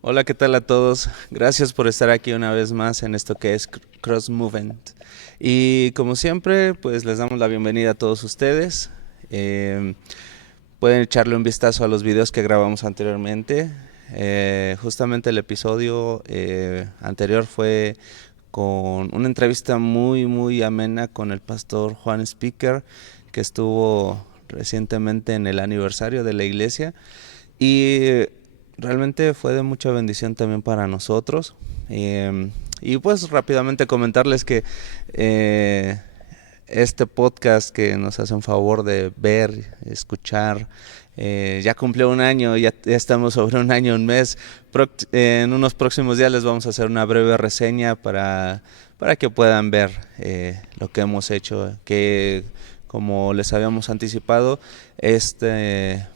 Hola, ¿qué tal a todos? Gracias por estar aquí una vez más en esto que es Cross Movement. Y como siempre, pues les damos la bienvenida a todos ustedes. Pueden echarle un vistazo a los videos que grabamos anteriormente. Justamente el episodio anterior fue con una entrevista muy amena con el pastor Juan Speaker, que estuvo recientemente en el aniversario de la iglesia. Y realmente fue de mucha bendición también para nosotros. Y pues rápidamente comentarles que este podcast que nos hacen favor de ver, escuchar, ya cumplió un año, ya estamos sobre un año, un mes. En unos próximos días les vamos a hacer una breve reseña para que puedan ver lo que hemos hecho, que como les habíamos anticipado, este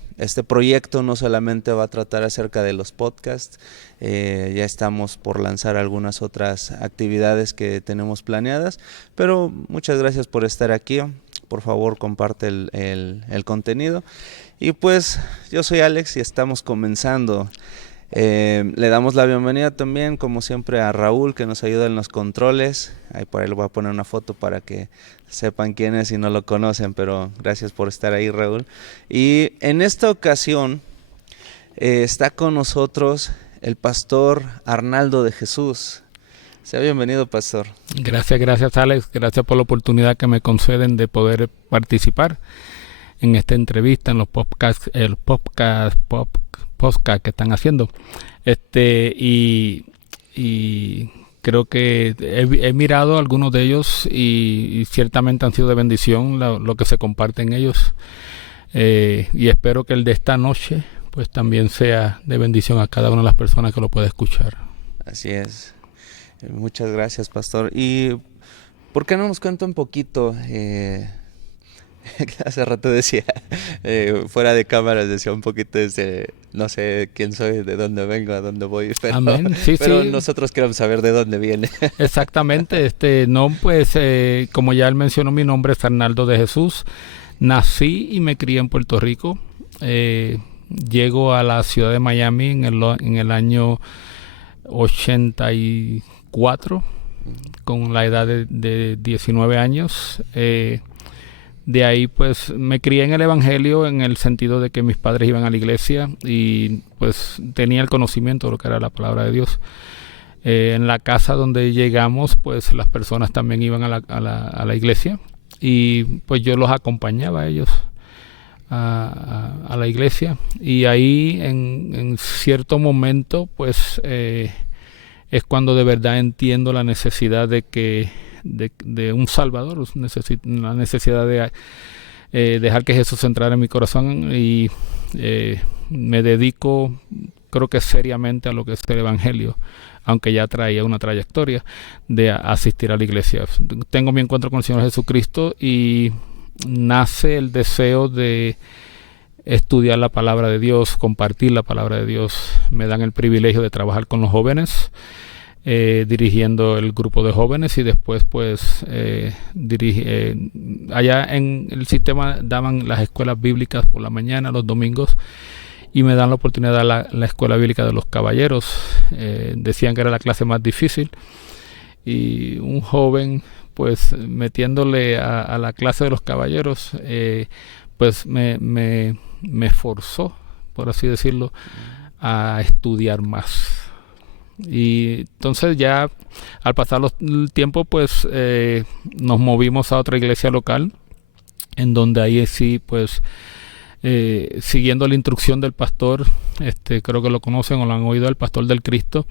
proyecto no solamente va a tratar acerca de los podcasts, ya estamos por lanzar algunas otras actividades que tenemos planeadas, pero muchas gracias por estar aquí. Por favor, comparte el contenido. Y pues yo soy Alex y estamos comenzando. Le damos la bienvenida también, como siempre, a Raúl, que nos ayuda en los controles. Ahí por ahí le voy a poner una foto para que sepan quién es si no lo conocen, pero gracias por estar ahí, Raúl. Y en esta ocasión está con nosotros el pastor Arnaldo de Jesús. Sea bienvenido, pastor. Gracias Alex, gracias por la oportunidad que me conceden de poder participar en esta entrevista, en los podcasts, podcast que están haciendo. Y creo que he mirado algunos de ellos y ciertamente han sido de bendición lo que se comparte en ellos. Y espero que el de esta noche pues también sea de bendición a cada una de las personas que lo pueda escuchar. Así es. Muchas gracias, pastor. ¿Y por qué no nos cuenta un poquito? Hace rato decía, fuera de cámaras decía un poquito desde, no sé quién soy, de dónde vengo, a dónde voy, pero, Amén. Sí, pero sí. nosotros queremos saber de dónde viene. Exactamente, no, pues como ya él mencionó, mi nombre es Arnaldo de Jesús. Nací y me crié en Puerto Rico. Llego a la ciudad de Miami en el año 84, con la edad de 19 años. De ahí pues me crié en el evangelio, en el sentido de que mis padres iban a la iglesia y pues tenía el conocimiento de lo que era la palabra de Dios. En la casa donde llegamos pues las personas también iban a la iglesia y pues yo los acompañaba a ellos a la iglesia, y ahí en cierto momento pues es cuando de verdad entiendo la necesidad de un Salvador, la necesidad de dejar que Jesús entrara en mi corazón, y me dedico, creo que seriamente, a lo que es el evangelio, aunque ya traía una trayectoria de asistir a la iglesia. Tengo mi encuentro con el Señor Jesucristo y nace el deseo de estudiar la palabra de Dios, compartir la palabra de Dios. Me dan el privilegio de trabajar con los jóvenes, dirigiendo el grupo de jóvenes, y después pues allá en el sistema daban las escuelas bíblicas por la mañana, los domingos, y me dan la oportunidad de la escuela bíblica de los caballeros. Decían que era la clase más difícil, y un joven pues metiéndole a la clase de los caballeros pues me forzó, por así decirlo, a estudiar más. Y entonces ya al pasar el tiempo pues nos movimos a otra iglesia local, en donde ahí sí pues siguiendo la instrucción del pastor, creo que lo conocen o lo han oído, el pastor del Cristo.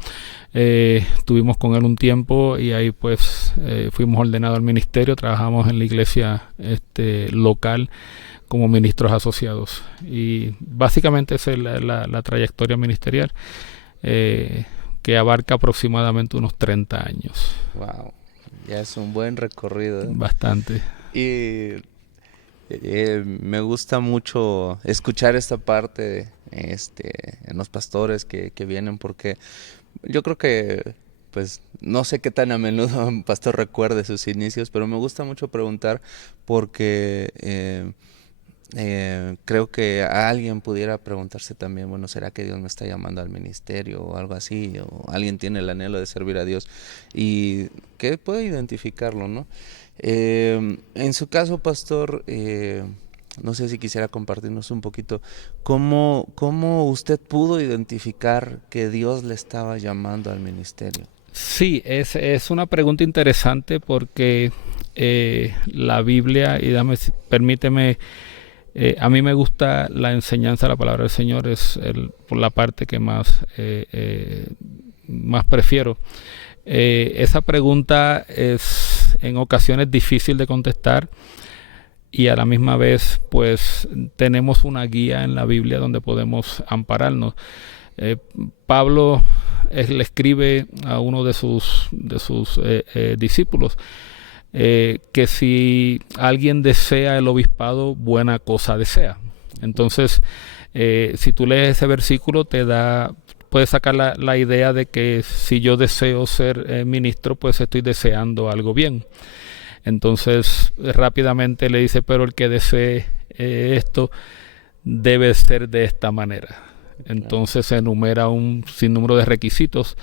Estuvimos con él un tiempo y ahí pues fuimos ordenados al ministerio. Trabajamos en la iglesia local como ministros asociados, y básicamente esa es la trayectoria ministerial, que abarca aproximadamente unos 30 años. Wow, ya es un buen recorrido. Bastante. Y me gusta mucho escuchar esta parte en los pastores que vienen, porque yo creo que pues no sé qué tan a menudo un pastor recuerde sus inicios, pero me gusta mucho preguntar porque creo que a alguien pudiera preguntarse también, bueno, ¿será que Dios me está llamando al ministerio o algo así? O alguien tiene el anhelo de servir a Dios y que puede identificarlo, ¿no? En su caso, pastor, no sé si quisiera compartirnos un poquito cómo usted pudo identificar que Dios le estaba llamando al ministerio. Sí, es una pregunta interesante porque la Biblia, y permíteme, a mí me gusta la enseñanza de la palabra del Señor, por la parte que más prefiero. Esa pregunta es en ocasiones difícil de contestar y a la misma vez pues tenemos una guía en la Biblia donde podemos ampararnos. Pablo le escribe a uno de sus discípulos que si alguien desea el obispado, buena cosa desea. Entonces, si tú lees ese versículo, puedes sacar la idea de que si yo deseo ser ministro, pues estoy deseando algo bien. Entonces, rápidamente le dice, pero el que desee esto debe ser de esta manera. Entonces se enumera un sinnúmero de requisitos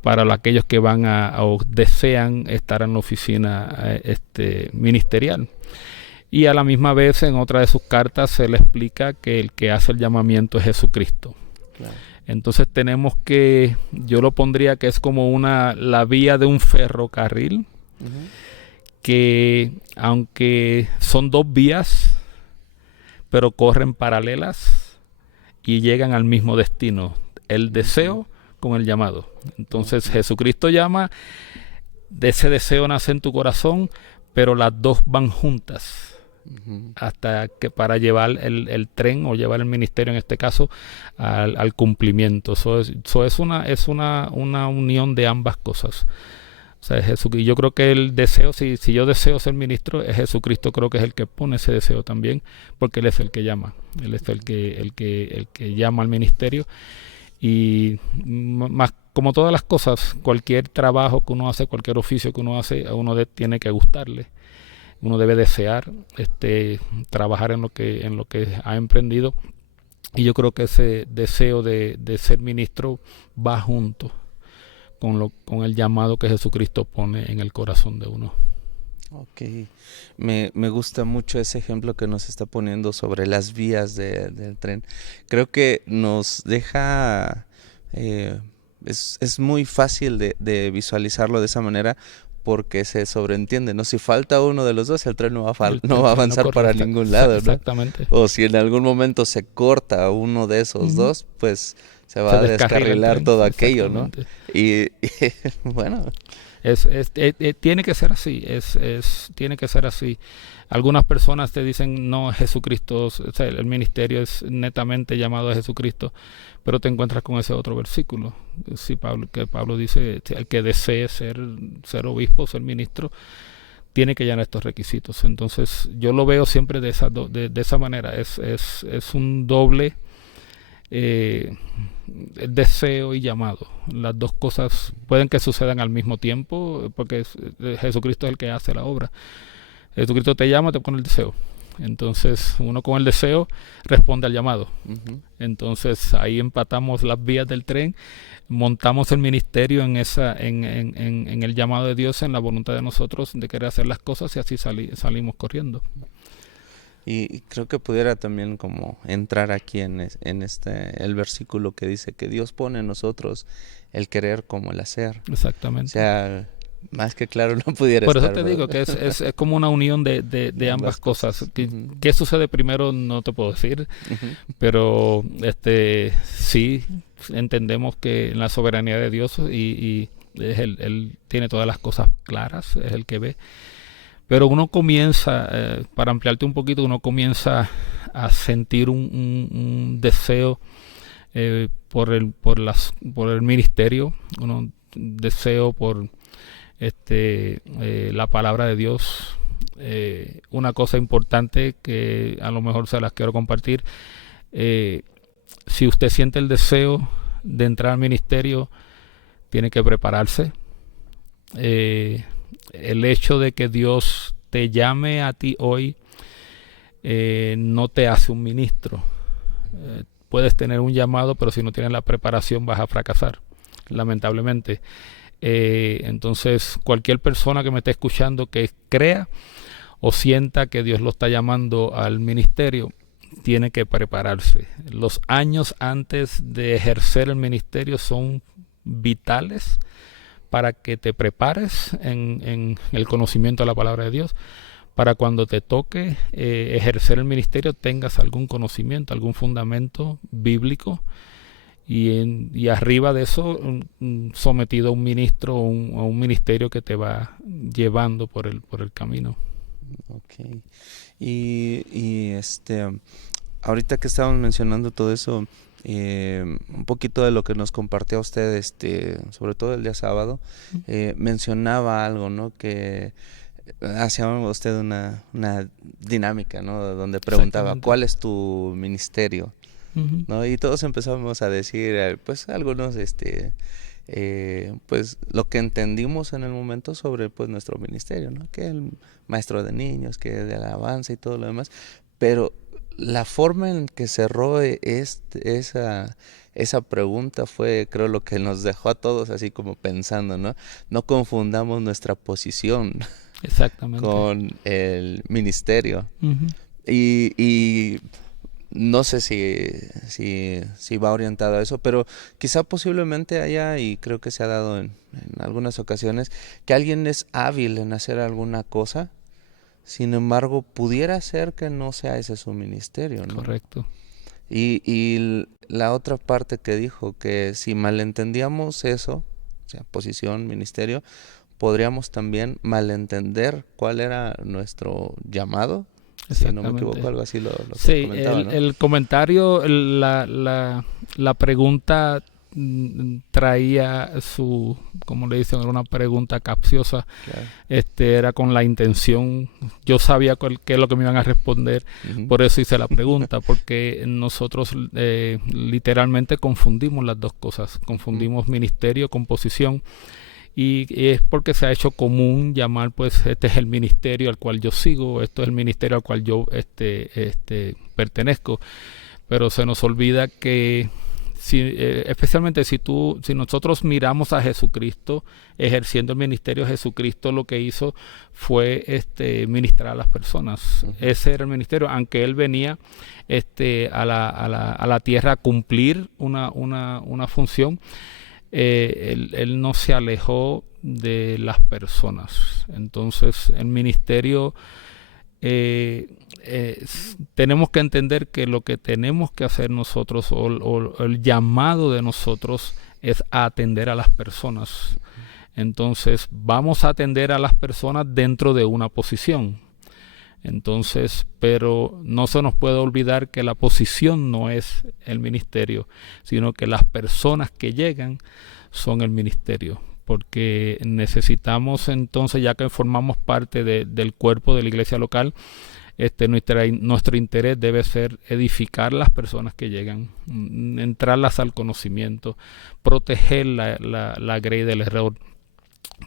para aquellos que van o desean estar en la oficina ministerial. Y a la misma vez en otra de sus cartas se le explica que el que hace el llamamiento es Jesucristo. Claro. Entonces yo lo pondría que es como la vía de un ferrocarril, que aunque son dos vías, pero corren paralelas y llegan al mismo destino, el deseo con el llamado. Entonces Jesucristo llama, de ese deseo nace en tu corazón, pero las dos van juntas hasta que para llevar el tren o llevar el ministerio en este caso al cumplimiento. Eso es una unión de ambas cosas. O sea, y yo creo que el deseo, si yo deseo ser ministro, es Jesucristo, creo que es el que pone ese deseo también, porque Él es el que llama, Él es el que llama al ministerio. Y más, como todas las cosas, cualquier trabajo que uno hace, cualquier oficio que uno hace, a uno tiene que gustarle. Uno debe desear trabajar en lo que ha emprendido. Y yo creo que ese deseo de ser ministro va junto con el llamado que Jesucristo pone en el corazón de uno. Ok, me gusta mucho ese ejemplo que nos está poniendo sobre las vías del tren. Creo que nos deja, es muy fácil de visualizarlo de esa manera porque se sobreentiende, ¿no? Si falta uno de los dos, el tren no va a avanzar para ningún lado, ¿no? Exactamente. O si en algún momento se corta uno de esos dos, pues se va a descarrilar todo aquello, ¿no? Y bueno... tiene que ser así, tiene que ser así. Algunas personas te dicen, no, Jesucristo, o sea, el ministerio es netamente llamado a Jesucristo, pero te encuentras con ese otro versículo, que Pablo dice, el que desee ser obispo, ser ministro, tiene que llenar estos requisitos. Entonces yo lo veo siempre de esa manera, es un doble deseo y llamado. Las dos cosas pueden que sucedan al mismo tiempo, porque Jesucristo es el que hace la obra. Jesucristo te llama, te pone el deseo. Entonces uno con el deseo responde al llamado. Entonces ahí empatamos las vías del tren, montamos el ministerio en el llamado de Dios, en la voluntad de nosotros de querer hacer las cosas, y así salimos corriendo. Y creo que pudiera también como entrar aquí en el versículo que dice que Dios pone en nosotros el querer como el hacer. Exactamente. O sea, más que claro no pudiera Por estar. Por eso te digo que es como una unión de ambas cosas. ¿Qué sucede primero? No te puedo decir, pero sí entendemos que en la soberanía de Dios y él tiene todas las cosas claras, es el que ve. Pero uno comienza, para ampliarte un poquito, uno comienza a sentir un deseo por el ministerio, un deseo por la palabra de Dios. Una cosa importante que a lo mejor se las quiero compartir, si usted siente el deseo de entrar al ministerio, tiene que prepararse. El hecho de que Dios te llame a ti hoy no te hace un ministro. Puedes tener un llamado, pero si no tienes la preparación vas a fracasar, lamentablemente. Entonces, cualquier persona que me esté escuchando que crea o sienta que Dios lo está llamando al ministerio, tiene que prepararse. Los años antes de ejercer el ministerio son vitales para que te prepares en el conocimiento de la palabra de Dios, para cuando te toque ejercer el ministerio tengas algún conocimiento, algún fundamento bíblico, y arriba de eso sometido a un ministro o a un ministerio que te va llevando por el camino. Okay. Ahorita que estábamos mencionando todo eso, un poquito de lo que nos compartió usted, sobre todo el día sábado, mencionaba algo, ¿no? Que hacía usted una dinámica, ¿no? Donde preguntaba, ¿cuál es tu ministerio? Uh-huh. ¿No? Y todos empezamos a decir, pues, algunos, pues, lo que entendimos en el momento sobre, pues, nuestro ministerio, ¿no? Que el maestro de niños, que de alabanza y todo lo demás, pero la forma en que cerró esa pregunta fue, creo, lo que nos dejó a todos así como pensando, ¿no? No confundamos nuestra posición con el ministerio. Uh-huh. Y no sé si va orientado a eso, pero quizá posiblemente haya, y creo que se ha dado en algunas ocasiones, que alguien es hábil en hacer alguna cosa. Sin embargo, pudiera ser que no sea ese su ministerio, ¿no? Correcto. Y la otra parte que dijo, que si malentendíamos eso, o sea, posición, ministerio, podríamos también malentender cuál era nuestro llamado. Si no me equivoco, algo así lo sí, comentaba, ¿no? El comentario, la pregunta traía su, como le dicen, era una pregunta capciosa. Claro. Era con la intención, yo sabía qué es lo que me iban a responder, uh-huh. Por eso hice la pregunta, porque nosotros literalmente confundimos las dos cosas, confundimos uh-huh. ministerio con posición, y es porque se ha hecho común llamar, pues, este es el ministerio al cual yo sigo, esto es el ministerio al cual yo pertenezco, pero se nos olvida que especialmente si nosotros miramos a Jesucristo ejerciendo el ministerio, Jesucristo lo que hizo fue ministrar a las personas. Uh-huh. Ese era el ministerio, aunque él venía a la tierra a cumplir una función. Él no se alejó de las personas. Entonces el ministerio, tenemos que entender que lo que tenemos que hacer nosotros o el llamado de nosotros es a atender a las personas. Entonces vamos a atender a las personas dentro de una posición. Entonces, pero no se nos puede olvidar que la posición no es el ministerio, sino que las personas que llegan son el ministerio, porque necesitamos entonces, ya que formamos parte del cuerpo de la iglesia local, nuestro interés debe ser edificar las personas que llegan, entrarlas al conocimiento, proteger la grey del error,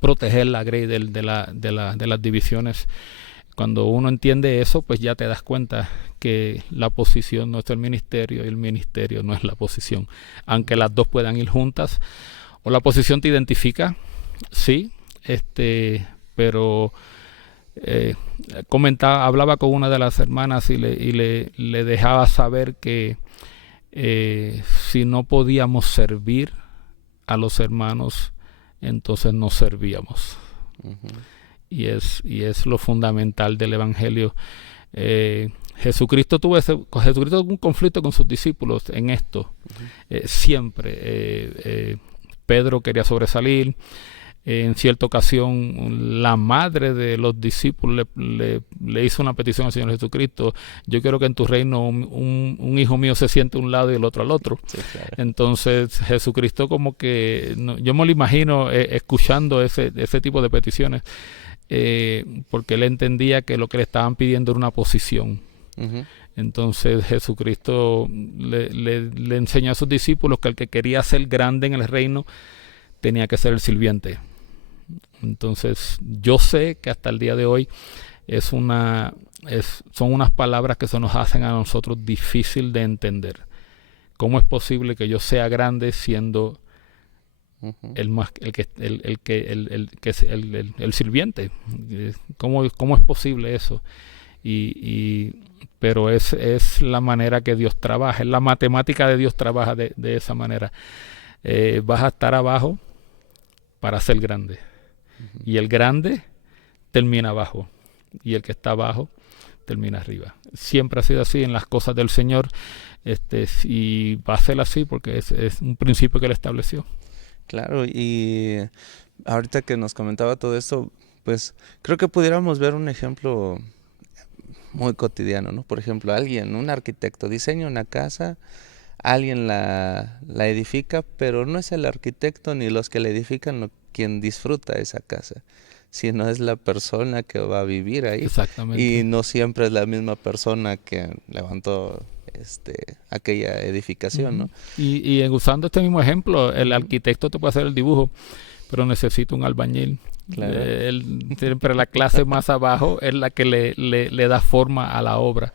proteger la grey de las divisiones. Cuando uno entiende eso, pues ya te das cuenta que la posición no es el ministerio y el ministerio no es la posición. Aunque las dos puedan ir juntas, o la posición te identifica, sí, pero hablaba con una de las hermanas y le dejaba saber que si no podíamos servir a los hermanos, entonces no servíamos. Uh-huh. Y es lo fundamental del evangelio. Jesucristo tuvo un conflicto con sus discípulos en esto. Uh-huh. Siempre Pedro quería sobresalir. En cierta ocasión la madre de los discípulos le hizo una petición al Señor Jesucristo: yo quiero que en tu reino un hijo mío se siente a un lado y el otro al otro. Sí, claro. Entonces Jesucristo como que yo me lo imagino escuchando ese tipo de peticiones, porque él entendía que lo que le estaban pidiendo era una posición. Uh-huh. Entonces Jesucristo le enseñó a sus discípulos que el que quería ser grande en el reino tenía que ser el sirviente. Entonces yo sé que hasta el día de hoy son unas palabras que se nos hacen a nosotros difícil de entender. ¿Cómo es posible que yo sea grande siendo el sirviente? ¿Cómo es posible eso? Pero es la manera que Dios trabaja, es la matemática de Dios trabaja de esa manera. Vas a estar abajo para ser grande. Y el grande termina abajo. Y el que está abajo termina arriba. Siempre ha sido así en las cosas del Señor. Y va a ser así porque es un principio que Él estableció. Claro, y ahorita que nos comentaba todo esto, pues creo que pudiéramos ver un ejemplo muy cotidiano, ¿no? Por ejemplo, un arquitecto, diseña una casa, alguien la edifica, pero no es el arquitecto ni los que la edifican quien disfruta esa casa, sino es la persona que va a vivir ahí. Exactamente. Y no siempre es la misma persona que levantó aquella edificación, ¿no? Y usando este mismo ejemplo, el arquitecto te puede hacer el dibujo, pero necesita un albañil. Claro. Siempre la clase más abajo es la que le da forma a la obra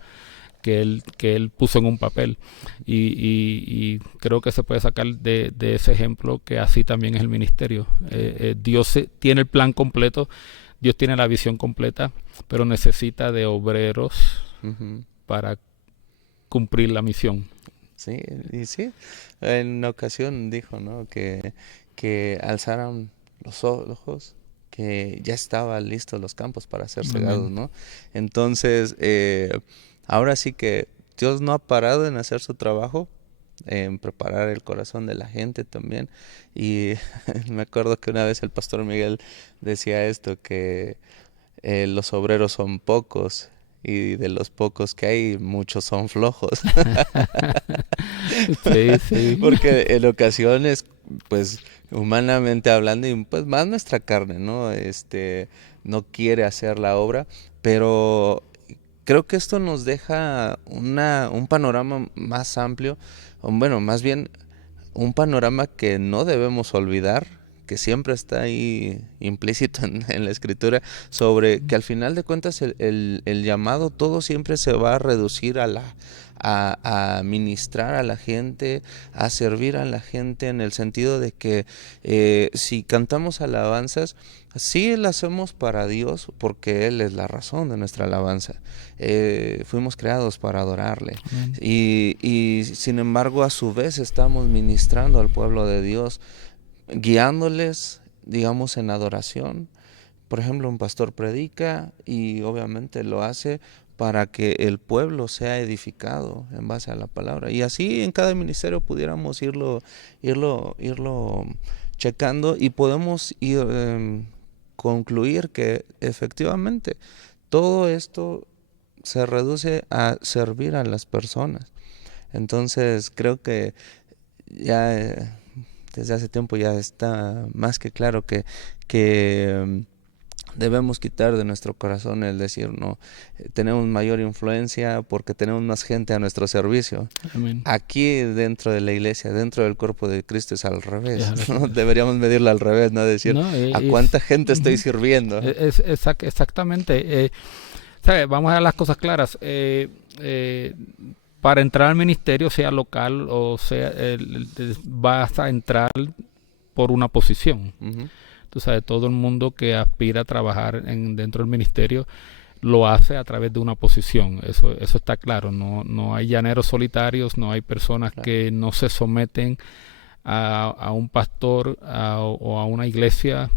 que él puso en un papel. Y creo que se puede sacar de ese ejemplo que así también es el ministerio. Dios tiene el plan completo, Dios tiene la visión completa, pero necesita de obreros para cumplir la misión. Sí, y sí, en una ocasión dijo, ¿no? que alzaran los ojos, que ya estaban listos los campos para ser cegados, ¿no? Entonces, ahora sí que Dios no ha parado en hacer su trabajo, en preparar el corazón de la gente también. Y me acuerdo que una vez el pastor Miguel decía esto, que los obreros son pocos. Y de los pocos que hay, muchos son flojos. Sí. Porque en ocasiones, pues, humanamente hablando, y pues más nuestra carne, ¿no? No quiere hacer la obra, pero creo que esto nos deja un panorama más amplio, bueno, más bien un panorama que no debemos olvidar, que siempre está ahí implícito en la escritura, sobre que al final de cuentas el llamado todo siempre se va a reducir a ministrar a la gente, a servir a la gente, en el sentido de que si cantamos alabanzas, sí las hacemos para Dios, porque Él es la razón de nuestra alabanza. Fuimos creados para adorarle. Y sin embargo, a su vez estamos ministrando al pueblo de Dios, guiándoles, digamos, en adoración. Por ejemplo, un pastor predica y obviamente lo hace para que el pueblo sea edificado en base a la palabra. Y así en cada ministerio pudiéramos irlo checando, y podemos ir concluir que efectivamente todo esto se reduce a servir a las personas. Entonces creo que ya desde hace tiempo ya está más que claro que debemos quitar de nuestro corazón el decir, no, tenemos mayor influencia porque tenemos más gente a nuestro servicio. Amén. Aquí dentro de la iglesia, dentro del cuerpo de Cristo, es al revés, ¿no? Deberíamos medirlo al revés, ¿no? Decir, ¿a cuánta gente estoy sirviendo? Exactamente. ¿Sabe? Vamos a ver las cosas claras. Para entrar al ministerio, sea local o sea, vas a entrar por una posición. Tú sabes, todo el mundo que aspira a trabajar dentro del ministerio lo hace a través de una posición. Eso está claro. No hay llaneros solitarios, no hay personas que no se someten a un pastor o a una iglesia,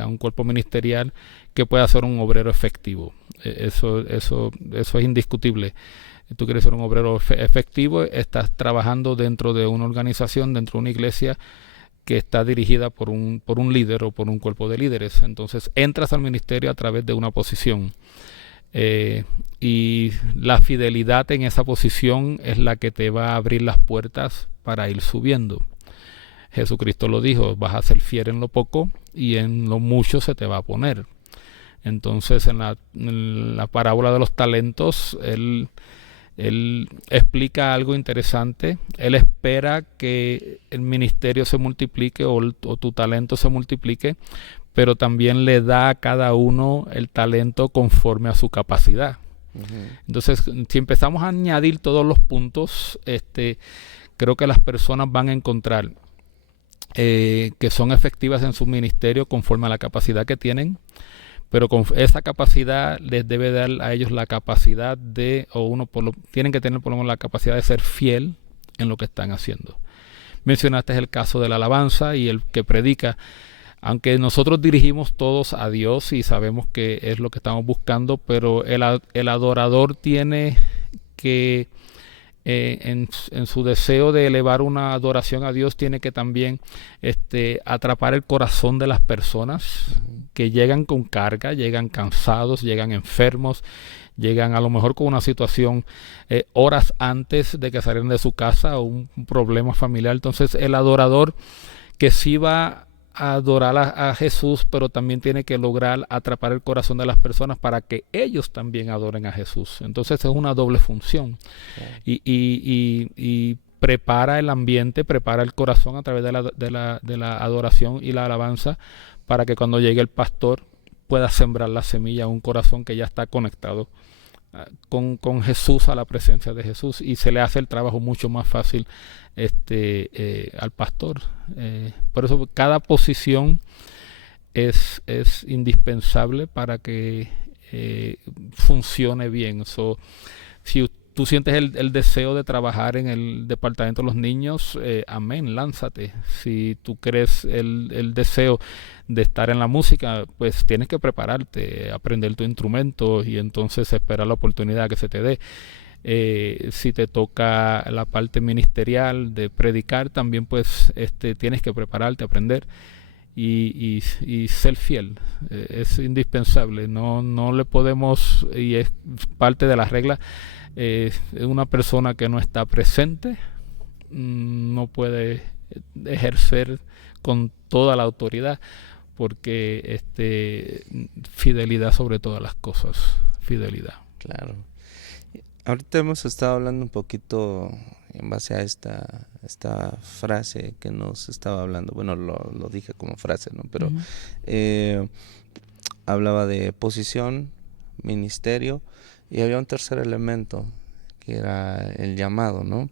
a un cuerpo ministerial que pueda ser un obrero efectivo. Eso es indiscutible. Tú quieres ser un obrero efectivo, estás trabajando dentro de una organización, dentro de una iglesia que está dirigida por un líder o por un cuerpo de líderes. Entonces entras al ministerio a través de una posición. Y la fidelidad en esa posición es la que te va a abrir las puertas para ir subiendo. Jesucristo lo dijo, vas a ser fiel en lo poco y en lo mucho se te va a poner. Entonces en la parábola de los talentos, él Él explica algo interesante. Él espera que el ministerio se multiplique o tu talento se multiplique, pero también le da a cada uno el talento conforme a su capacidad. Entonces, si empezamos a añadir todos los puntos, creo que las personas van a encontrar que son efectivas en su ministerio conforme a la capacidad que tienen, pero con esa capacidad les debe dar a ellos la capacidad tienen que tener por lo menos la capacidad de ser fiel en lo que están haciendo. Mencionaste el caso de la alabanza y el que predica. Aunque nosotros dirigimos todos a Dios y sabemos que es lo que estamos buscando, pero el adorador tiene que, en su deseo de elevar una adoración a Dios, tiene que también atrapar el corazón de las personas que llegan con carga, llegan cansados, llegan enfermos, llegan a lo mejor con una situación horas antes de que salgan de su casa o un problema familiar. Entonces el adorador que sí va a adorar a Jesús, pero también tiene que lograr atrapar el corazón de las personas para que ellos también adoren a Jesús. Entonces es una doble función. Y prepara el ambiente, prepara el corazón a través de la adoración y la alabanza, para que cuando llegue el pastor pueda sembrar la semilla en un corazón que ya está conectado con Jesús, a la presencia de Jesús, y se le hace el trabajo mucho más fácil al pastor. Por eso cada posición es indispensable para que funcione bien. Si tú sientes el deseo de trabajar en el departamento de los niños, amén, lánzate. Si tú crees el deseo de estar en la música, pues tienes que prepararte, aprender tu instrumento y entonces esperar la oportunidad que se te dé. Si te toca la parte ministerial de predicar, también pues tienes que prepararte, aprender y ser fiel. Es indispensable. No le podemos, y es parte de la regla, una persona que no está presente no puede ejercer con toda la autoridad, porque fidelidad sobre todas las cosas, fidelidad. Claro. Ahorita hemos estado hablando un poquito en base a esta frase que nos estaba hablando. Bueno, lo dije como frase, ¿no? Pero hablaba de posición, ministerio, y había un tercer elemento que era el llamado, ¿no?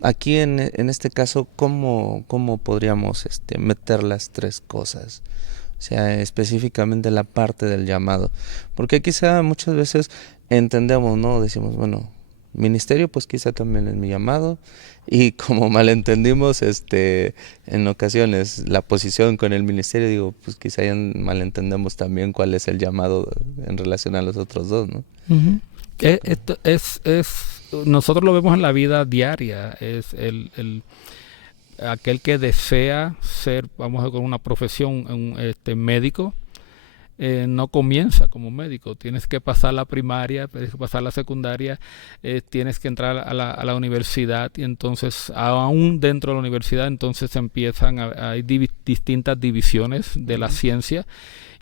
Aquí en este caso, ¿cómo podríamos meter las tres cosas? O sea, específicamente la parte del llamado. Porque quizá muchas veces entendemos, ¿no? Decimos, bueno, ministerio pues quizá también es mi llamado, y como malentendimos en ocasiones la posición con el ministerio, digo, pues quizá ya malentendemos también cuál es el llamado en relación a los otros dos, ¿no? Uh-huh. Esto nosotros lo vemos en la vida diaria. Es aquel que desea ser, vamos a ver, con una profesión, médico, no comienza como médico. Tienes que pasar la primaria, tienes que pasar la secundaria, tienes que entrar a la universidad, y entonces aún dentro de la universidad entonces hay distintas divisiones de la ciencia,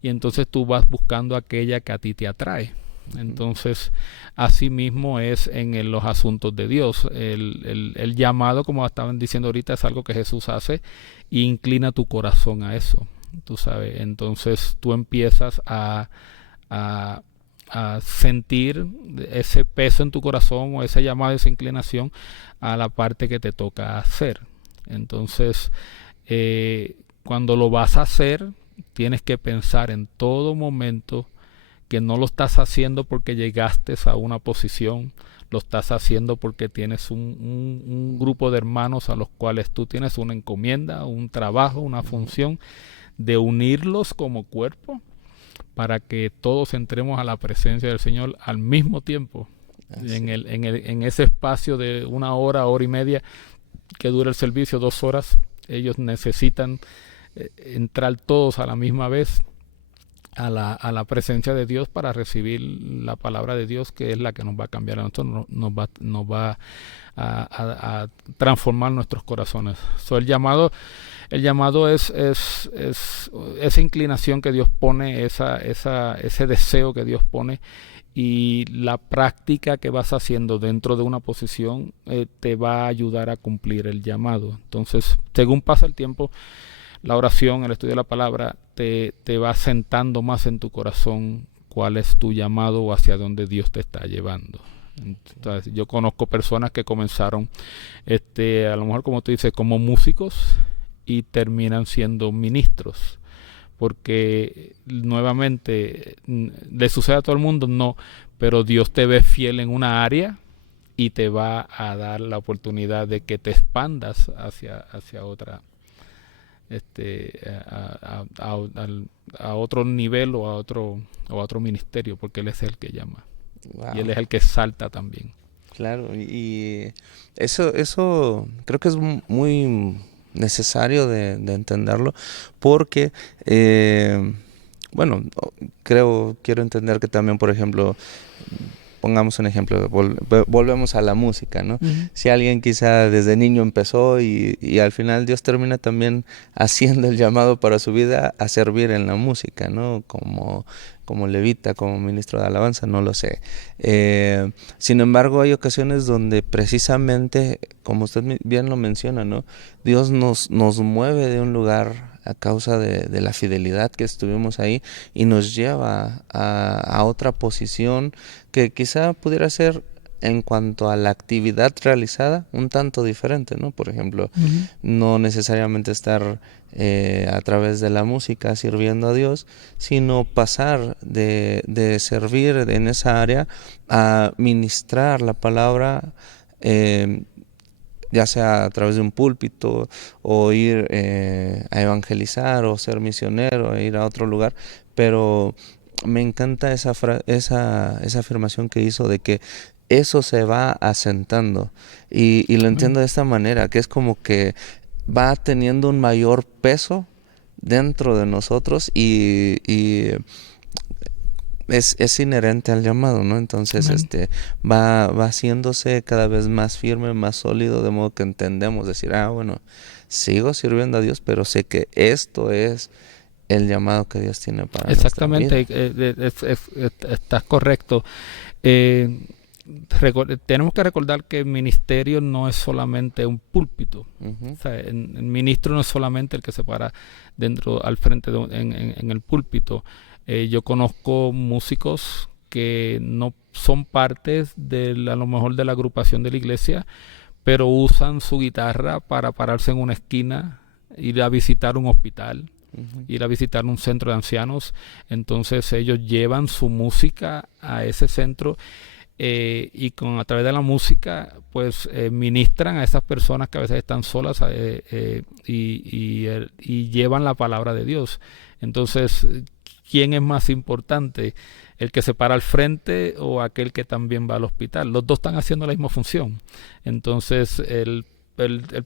y entonces tú vas buscando aquella que a ti te atrae. Entonces, así mismo es en los asuntos de Dios. El llamado, como estaban diciendo ahorita, es algo que Jesús hace, e inclina tu corazón a eso, tú sabes. Entonces tú empiezas a sentir ese peso en tu corazón, o ese llamado, esa inclinación a la parte que te toca hacer. Entonces, cuando lo vas a hacer, tienes que pensar en todo momento que no lo estás haciendo porque llegaste a una posición, lo estás haciendo porque tienes un grupo de hermanos a los cuales tú tienes una encomienda, un trabajo, una función de unirlos como cuerpo, para que todos entremos a la presencia del Señor al mismo tiempo, en ese espacio de 1 hora, hora y media que dura el servicio, 2 horas. Ellos necesitan entrar todos a la misma vez a la presencia de Dios para recibir la palabra de Dios, que es la que nos va a cambiar a nosotros, nos va a transformar nuestros corazones. So, el llamado es esa inclinación que Dios pone, ese deseo que Dios pone, y la práctica que vas haciendo dentro de una posición te va a ayudar a cumplir el llamado. Entonces, según pasa el tiempo, la oración, el estudio de la palabra, te va sentando más en tu corazón cuál es tu llamado o hacia dónde Dios te está llevando. Entonces, yo conozco personas que comenzaron, a lo mejor como tú dices, como músicos y terminan siendo ministros, porque nuevamente le sucede a todo el mundo, no, pero Dios te ve fiel en una área y te va a dar la oportunidad de que te expandas hacia otra, a otro nivel o a otro ministerio, porque Él es el que llama. Wow. Y Él es el que salta también. Claro, y eso creo que es muy necesario de entenderlo, porque bueno, quiero entender que también, por ejemplo, pongamos un ejemplo, volvemos a la música, ¿no? Uh-huh. Si alguien quizá desde niño empezó y al final Dios termina también haciendo el llamado para su vida a servir en la música, ¿no? Como levita, como ministro de alabanza, no lo sé. Sin embargo, hay ocasiones donde precisamente, como usted bien lo menciona, ¿no? Dios nos mueve de un lugar a causa de la fidelidad que estuvimos ahí y nos lleva a otra posición que quizá pudiera ser, en cuanto a la actividad realizada, un tanto diferente, ¿no? Por ejemplo, uh-huh, no necesariamente estar a través de la música sirviendo a Dios, sino pasar de servir en esa área a ministrar la palabra, ya sea a través de un púlpito, o ir a evangelizar, o ser misionero, e ir a otro lugar. Pero me encanta esa afirmación que hizo de que eso se va asentando, y lo entiendo de esta manera, que es como que va teniendo un mayor peso dentro de nosotros y es inherente al llamado, ¿no? Entonces, va haciéndose cada vez más firme, más sólido, de modo que entendemos decir, bueno, sigo sirviendo a Dios, pero sé que esto es el llamado que Dios tiene para exactamente, estás correcto. Tenemos que recordar que el ministerio no es solamente un púlpito. Uh-huh. O sea, el ministro no es solamente el que se para al frente en el púlpito. Yo conozco músicos que no son partes a lo mejor de la agrupación de la iglesia, pero usan su guitarra para pararse en una esquina, ir a visitar un hospital, uh-huh, ir a visitar un centro de ancianos. Entonces ellos llevan su música a ese centro, y a través de la música pues ministran a esas personas que a veces están solas, y llevan la palabra de Dios. Entonces, ¿quién es más importante? ¿El que se para al frente o aquel que también va al hospital? Los dos están haciendo la misma función. Entonces el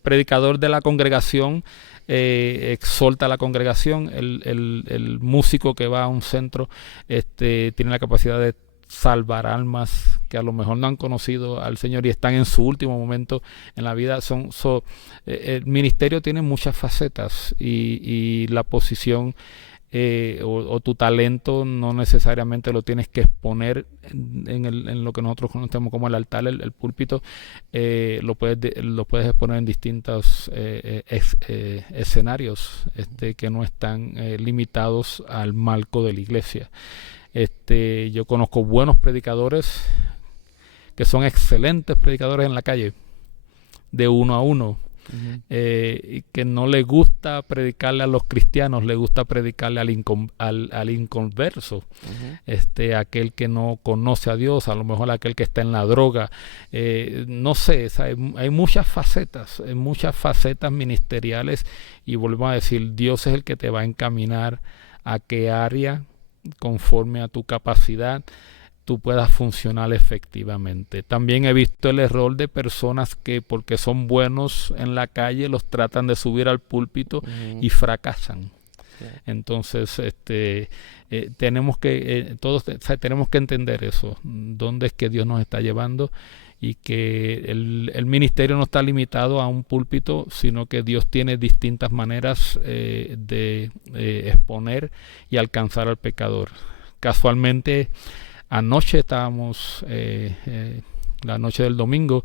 predicador de la congregación exhorta a la congregación. El músico que va a un centro tiene la capacidad de salvar almas que a lo mejor no han conocido al Señor y están en su último momento en la vida. El ministerio tiene muchas facetas, y la posición o tu talento no necesariamente lo tienes que exponer en lo que nosotros conocemos como el altar, el púlpito. Lo puedes exponer en distintos escenarios que no están limitados al marco de la iglesia. Yo conozco buenos predicadores que son excelentes predicadores en la calle, de uno a uno. Uh-huh. Que no le gusta predicarle a los cristianos, le gusta predicarle al inconverso, uh-huh, aquel que no conoce a Dios, a lo mejor aquel que está en la droga, no sé, hay muchas facetas ministeriales, y volvemos a decir, Dios es el que te va a encaminar a qué área, conforme a tu capacidad, tú puedas funcionar efectivamente. También he visto el error de personas que, porque son buenos en la calle, los tratan de subir al púlpito, uh-huh, y fracasan. Claro. Entonces, tenemos que tenemos que entender eso, dónde es que Dios nos está llevando, y que el ministerio no está limitado a un púlpito, sino que Dios tiene distintas maneras de exponer y alcanzar al pecador. Casualmente, anoche estábamos, la noche del domingo,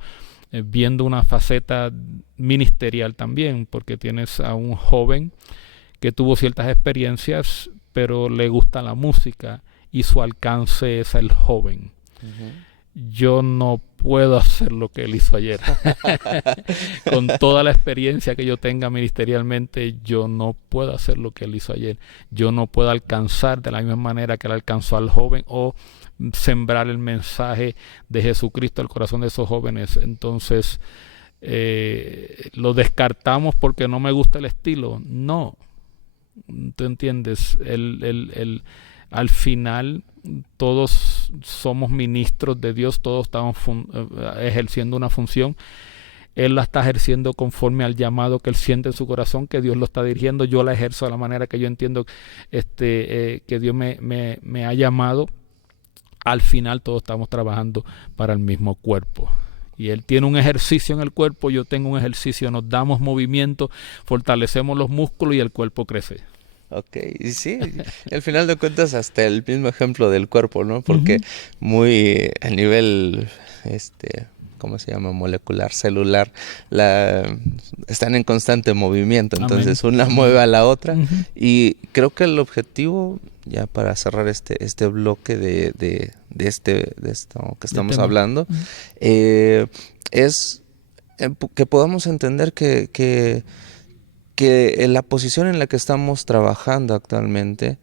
viendo una faceta ministerial también, porque tienes a un joven que tuvo ciertas experiencias, pero le gusta la música y su alcance es el joven. Yo no puedo hacer lo que él hizo ayer. Con toda la experiencia que yo tenga ministerialmente, yo no puedo hacer lo que él hizo ayer. Yo no puedo alcanzar de la misma manera que él alcanzó al joven, o sembrar el mensaje de Jesucristo al corazón de esos jóvenes. Entonces, lo descartamos porque no me gusta el estilo. No, ¿tú entiendes? Al final todos somos ministros de Dios, todos estamos ejerciendo una función. Él la está ejerciendo conforme al llamado que él siente en su corazón, que Dios lo está dirigiendo. Yo la ejerzo de la manera que yo entiendo que Dios me ha llamado. Al final todos estamos trabajando para el mismo cuerpo. Y él tiene un ejercicio en el cuerpo, yo tengo un ejercicio, nos damos movimiento, fortalecemos los músculos y el cuerpo crece. Ok, y sí, al final de cuentas hasta el mismo ejemplo del cuerpo, ¿no? Porque muy a nivel, ¿cómo se llama? Molecular, celular, están en constante movimiento, entonces una mueve a la otra, y creo que el objetivo, ya para cerrar este bloque de esto que estamos hablando, es que podamos entender que en la posición en la que estamos trabajando actualmente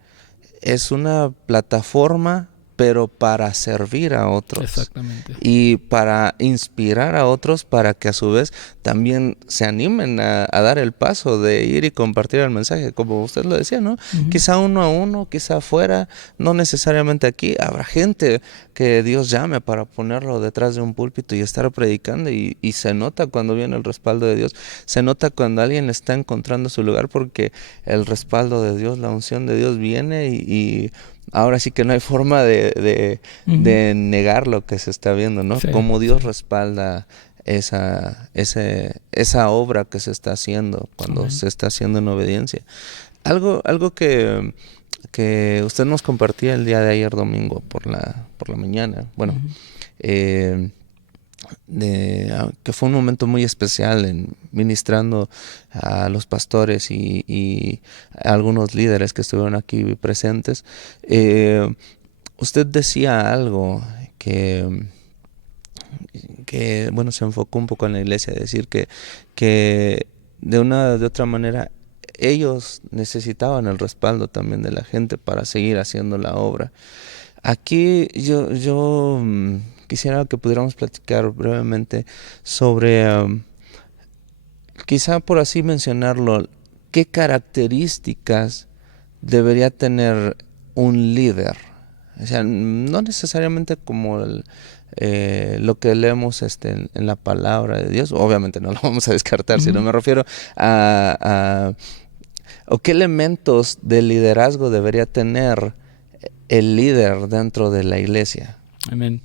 es una plataforma, pero para servir a otros. Exactamente. Y para inspirar a otros para que a su vez también se animen a dar el paso de ir y compartir el mensaje, como usted lo decía, ¿no? Quizá uno a uno, quizá afuera, no necesariamente aquí. Habrá gente que Dios llame para ponerlo detrás de un púlpito y estar predicando, y se nota cuando viene el respaldo de Dios, se nota cuando alguien está encontrando su lugar, porque el respaldo de Dios, la unción de Dios viene, y ahora sí que no hay forma de negar lo que se está viendo, ¿no? Sí, Cómo Dios respalda esa obra que se está haciendo cuando se está haciendo en obediencia. Algo que usted nos compartía el día de ayer domingo por la mañana, bueno, que fue un momento muy especial en ministrando a los pastores y a algunos líderes que estuvieron aquí presentes. Usted decía algo que bueno, se enfocó un poco en la iglesia, decir que de una de otra manera ellos necesitaban el respaldo también de la gente para seguir haciendo la obra. Aquí yo quisiera que pudiéramos platicar brevemente sobre, quizá por así mencionarlo, qué características debería tener un líder. O sea, no necesariamente como lo que leemos en la palabra de Dios, obviamente no lo vamos a descartar, sino me refiero o qué elementos de liderazgo debería tener el líder dentro de la iglesia. Amén.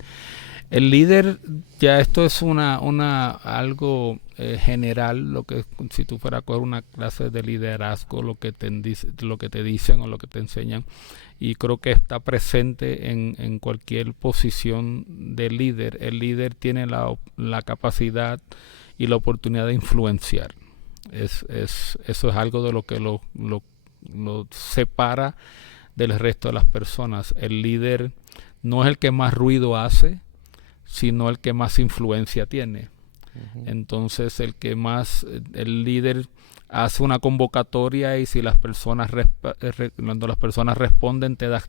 El líder, ya esto es algo general, lo que si tú fueras a coger una clase de liderazgo, lo que te dicen o lo que te enseñan, y creo que está presente en cualquier posición de líder. El líder tiene la capacidad y la oportunidad de influenciar. Eso es algo de lo que lo separa del resto de las personas. El líder no es el que más ruido hace, sino el que más influencia tiene. Entonces el líder hace una convocatoria, y si las personas cuando las personas responden, te vas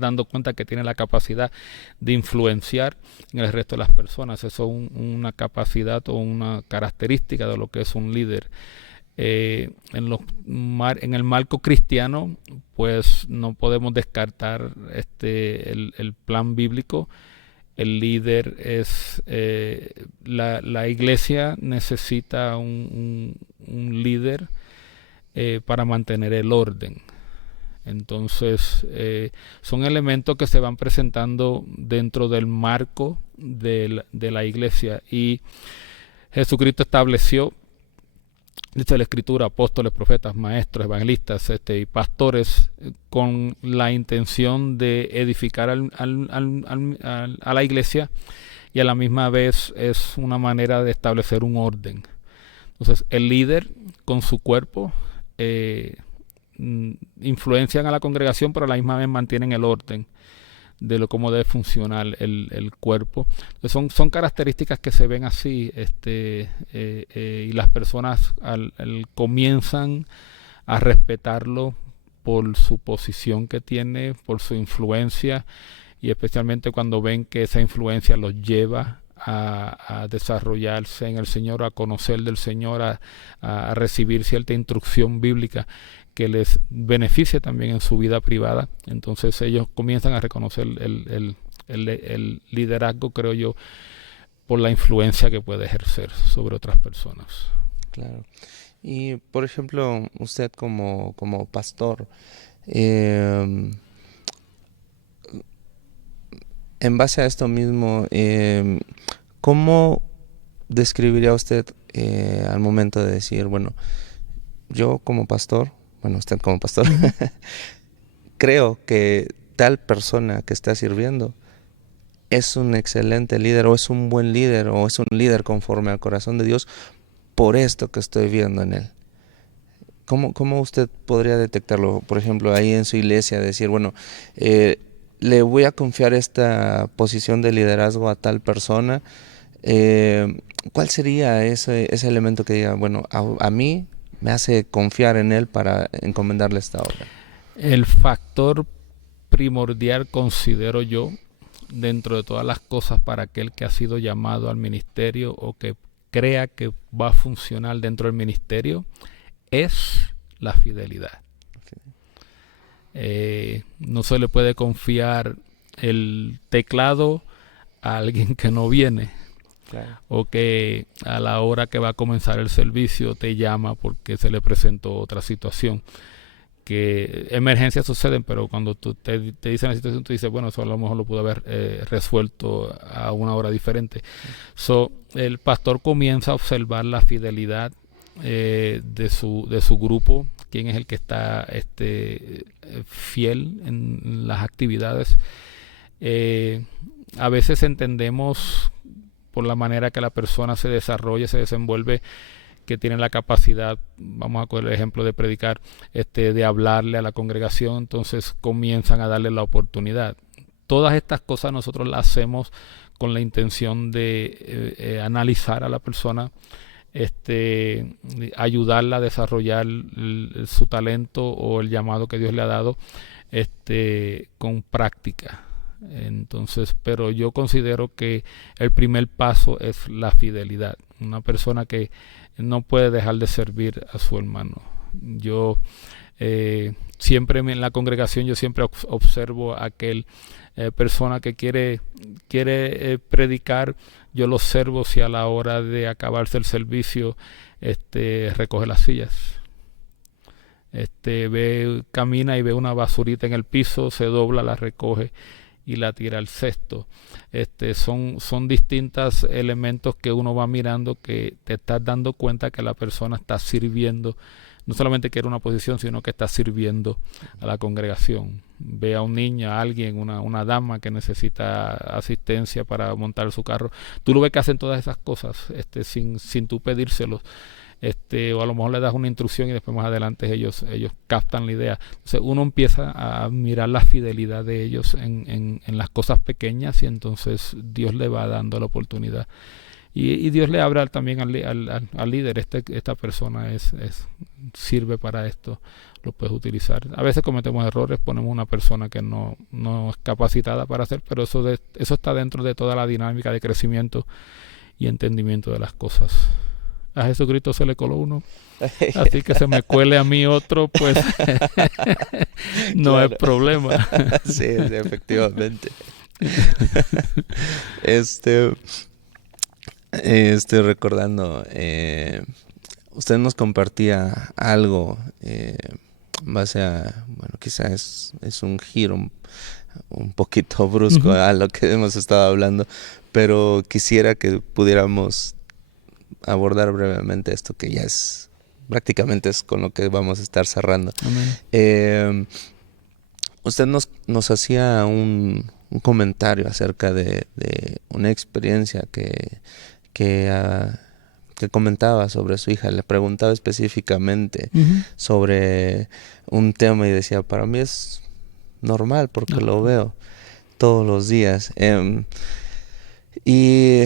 dando cuenta que tiene la capacidad de influenciar en el resto de las personas. Eso es una capacidad o una característica de lo que es un líder. En el marco cristiano, pues no podemos descartar el plan bíblico. El líder es la iglesia necesita un líder para mantener el orden. Entonces, son elementos que se van presentando dentro del marco de la iglesia, y Jesucristo estableció, dice la Escritura, apóstoles, profetas, maestros, evangelistas y pastores, con la intención de edificar a la iglesia, y a la misma vez es una manera de establecer un orden. Entonces, el líder con su cuerpo influencian a la congregación, pero a la misma vez mantienen el orden de cómo debe funcionar el cuerpo. Entonces, son características que se ven así, y las personas comienzan a respetarlo por su posición que tiene, por su influencia, y especialmente cuando ven que esa influencia los lleva a desarrollarse en el Señor, a conocer del Señor, a recibir cierta instrucción bíblica que les beneficie también en su vida privada. Entonces ellos comienzan a reconocer el liderazgo, creo yo, por la influencia que puede ejercer sobre otras personas. Claro. Y, por ejemplo, usted como pastor, en base a esto mismo, ¿cómo describiría usted al momento de decir, bueno, yo como pastor, bueno, usted como pastor, creo que tal persona que está sirviendo es un excelente líder, o es un buen líder, o es un líder conforme al corazón de Dios, por esto que estoy viendo en él? ¿Cómo usted podría detectarlo? Por ejemplo, ahí en su iglesia, decir, bueno, le voy a confiar esta posición de liderazgo a tal persona. ¿Cuál sería ese elemento que diga, bueno, a mí me hace confiar en él para encomendarle esta obra? El factor primordial, considero yo, dentro de todas las cosas para aquel que ha sido llamado al ministerio o que crea que va a funcionar dentro del ministerio, es la fidelidad. No se le puede confiar el teclado a alguien que no viene. Claro. O que a la hora que va a comenzar el servicio te llama porque se le presentó otra situación. Que emergencias suceden, pero cuando te dicen la situación, tú dices, bueno, eso a lo mejor lo pudo haber resuelto a una hora diferente. El pastor comienza a observar la fidelidad de su grupo, quién es el que está fiel en las actividades. A veces entendemos, por la manera que la persona se desarrolla, se desenvuelve, que tienen la capacidad, vamos a coger el ejemplo de predicar, de hablarle a la congregación, entonces comienzan a darle la oportunidad. Todas estas cosas nosotros las hacemos con la intención de analizar a la persona, ayudarla a desarrollar su talento o el llamado que Dios le ha dado, con práctica. Entonces, pero yo considero que el primer paso es la fidelidad. Una persona que no puede dejar de servir a su hermano. Yo siempre en la congregación, yo siempre observo a aquel persona que quiere predicar. Yo lo observo si a la hora de acabarse el servicio recoge las sillas. Camina y ve una basurita en el piso, se dobla, la recoge y la tira al cesto. Son distintos elementos que uno va mirando, que te estás dando cuenta que la persona está sirviendo, no solamente quiere una posición, sino que está sirviendo a la congregación. Ve a un niño, a alguien, una dama que necesita asistencia para montar su carro, tú lo ves que hacen todas esas cosas sin tú pedírselos. O a lo mejor le das una instrucción y después más adelante ellos captan la idea. Entonces uno empieza a mirar la fidelidad de ellos en las cosas pequeñas, y entonces Dios le va dando la oportunidad. Y Dios le habla también al líder, esta persona sirve para esto, lo puedes utilizar. A veces cometemos errores, ponemos una persona que no es capacitada para hacer, pero eso está dentro de toda la dinámica de crecimiento y entendimiento de las cosas. A Jesucristo se le coló uno, así que se me cuele a mí otro, pues no claro. Es problema. Sí, efectivamente. Estoy recordando, usted nos compartía algo base a, bueno, quizás es un giro un poquito brusco Ujú. a lo que hemos estado hablando, pero quisiera que pudiéramos abordar brevemente esto que ya es prácticamente es con lo que vamos a estar cerrando. Amén. Eh, Usted nos hacía un comentario acerca de una experiencia que, ah, que comentaba sobre su hija. Le preguntaba específicamente Ujú. sobre un tema y decía, para mí es normal porque lo Normal. veo todos los días. Y